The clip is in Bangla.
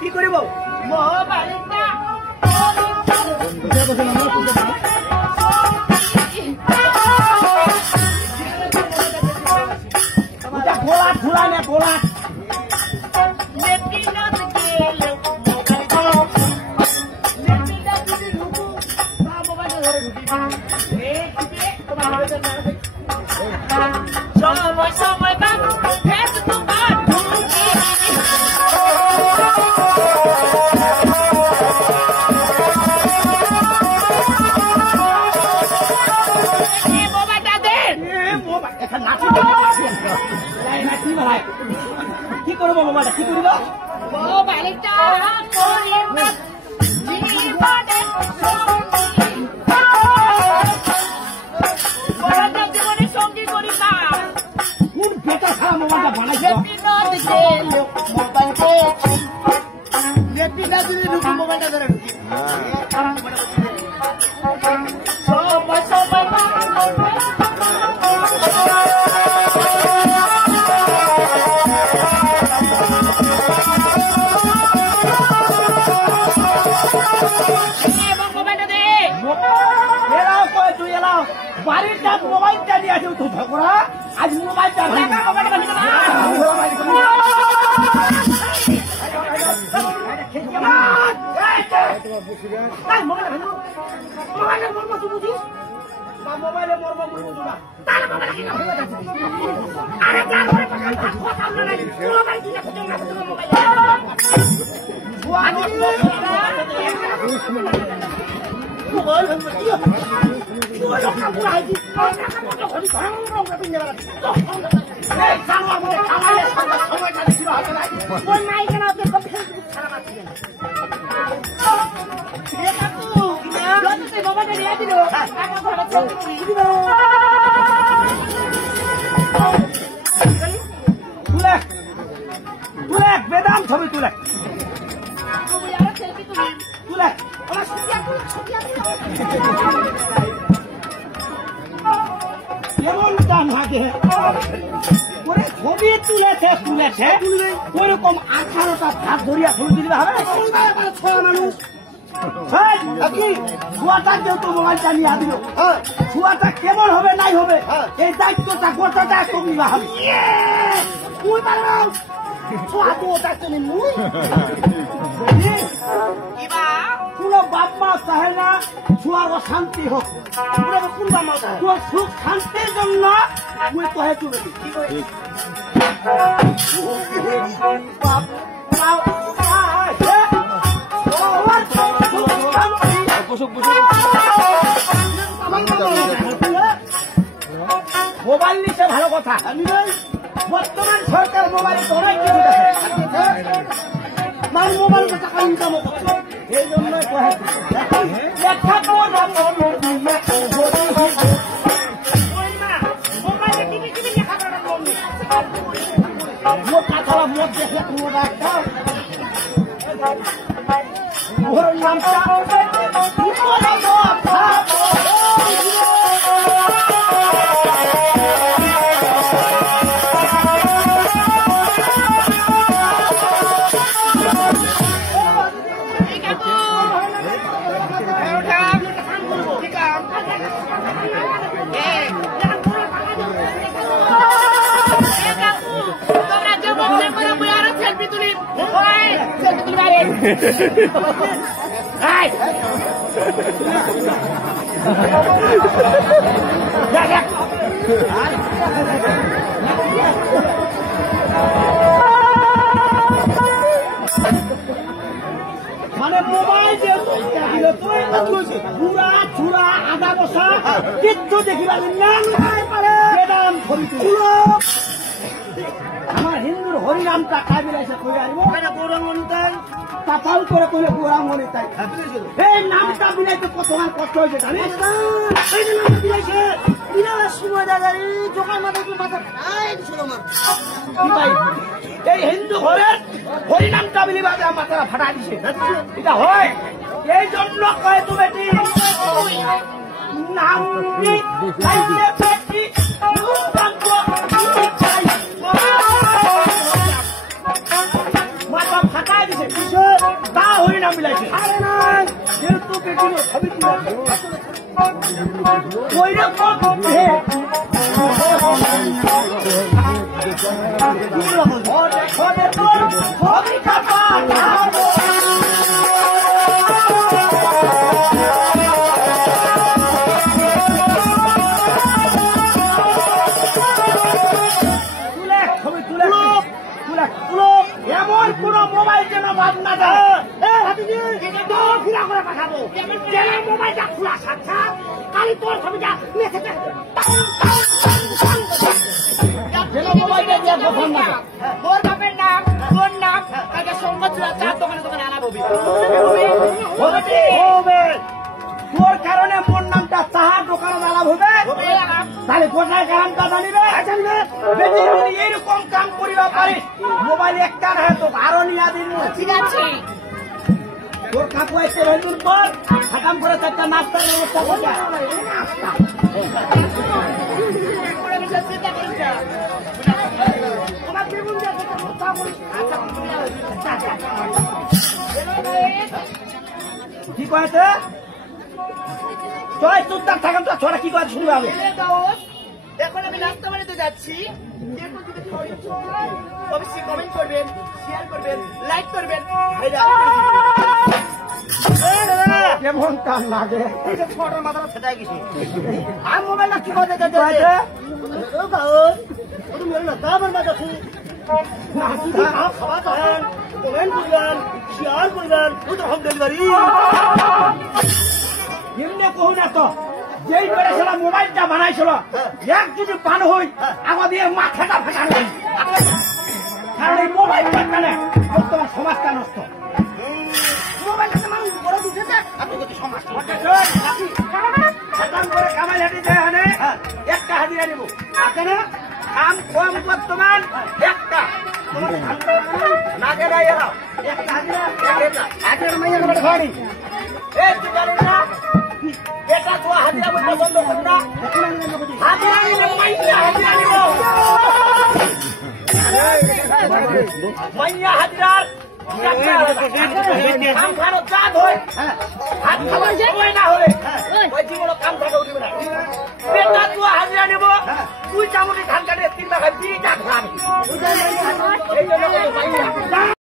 কি কৰিব মোবাইলটা গোলা খোলা নে গোলা কি করব মোবাইলটা কি করব মোবাইলটা জীবনে সঙ্গী করি না কোন বেটা খারাপ মোবাইলটা বানাইছে মোবাইলটা ধরে বাড়ির যা মোবাইলটা নিয়ে আসে তো ঝগড়া আজ মোবাইলটা মোবাইলে মরবো বুঝবো না বেদাম ছবি তুলে তুলে কেমন দাম আগে ছবি তুলেছে ওরকম 18টা ভাত ধরিয়া ছবি দিলে হবে ছয় মানুষ ছুয়াটা যেহেতু মোবাইলটা নিয়ে আসলো ছুয়াটা কেমন হবে নাই হবে এই দায়িত্বটা গোটাটা কমিবা হবে তুই পারো ছুয়া তো দায়িত্ব নেই মুই কোন বাপ মা চাহে না ছুয়ার অশান্তি হোক কোন বাপ মা চাহে তোর সুখ শান্তির জন্য মুই কহে চলে মোবাইল নিচ্ছে ভালো কথা বর্তমান সরকার মোবাইল অনেক কিছু দেখে মানে মোবাইল টাকা ইনকাম করছে এই জন্য মত দেখে ওর নামটা মানে মোবাইল বুড়া চূড়া আদা বসা কিচ্ছু দেখিবা আমার হিন্দুর হরিনামটা খাই বিলাইছে কই আইব গৌরাঙ্গনি তাই তাপাল করে কইলে গৌরাঙ্গনি তাই এই নামটা বিলাইতে কতবার কষ্ট হয়েছে জানিস এই নামটা বিলাইছে বিরাট সময় দাদারি জোকার মাথা খাই দিছিল আমার কি ভাই এই হিন্দু ঘরের হরিনামটা বিলিবা মাথা ফাটা দিছে এটা হয় এই জন্য কয় তুমি বেটি নাম বেটি মাথা ফাটা দিছে নাম বিলাইছে আরে না যেহেতু বেটির ছবি তুলে ওই রকম ঘরে তোর ছবি কাপা এমন কোন মোবাইল যেন বাদ না যায় পাঠাবো মোবাইলটা খোলা সাচ্ছা কালি তোর ছবিটা তোর বাপের নাম তোর নাম তাকে সম্মত চার দোকানে দোকানে আনা ববি তোর কারণে মোর নামটা চাহার দোকানে আলাপ হবে তাহলে কোথায় কামটা জানিবে এইরকম কাম করিবা পারিস মোবাইল একটা না তো আরো নিয়ে দিন ঠিক আছে তোর কাকু এসে রইলুর পর খাতাম করে একটা নাস্তার ব্যবস্থা করবে কি কয়েছে চয় চুপচাপ থাকেন তো ছোড়া কি করে শুনবে হবে এখন আমি নাস্তা বানাতে যাচ্ছি অবশ্যই কমেন্ট করবেন শেয়ার করবেন লাইক করবেন কেমন কান লাগে ফটোর মাথা সেটাই গেছি আর মোবাইলটা কি করে খাওয়া খাবেন কমেন্ট করবেন শেয়ার করবেন হোম ডেলিভারি এমনি কহু না তো যেই করে সেটা মোবাইলটা বানাইছিল এক যদি পান হই আমাদের মাথাটা ফাঁকা নেই কারণ এই মোবাইলটার কারণে বর্তমান সমাজটা নষ্ট মোবাইলটা মানুষ বড় দিতেছে আপনি কত সমাজ করে কামাই হাঁটি যায় হানে একটা হাজিরা নেব আছে না কাম কম বর্তমান একটা নাকে নাই এরা একটা হাজিরা আগের মাইয়ের মধ্যে ঘড়ি এই তুই জানিস না এটা তো হাজিরা পছন্দ করি না হাজিরা নিলে মাইয়া হাজিরা নিব মাইয়া হাজিরার কাম খারাপ চাঁদ হয় হাত খাওয়ার সময় না হলে ওই জীবনে কাম থাকে উঠবে না বেটা তুই হাজিরা নেব তুই চামড়ি ধান কাটে 3 টাকা 2 টাকা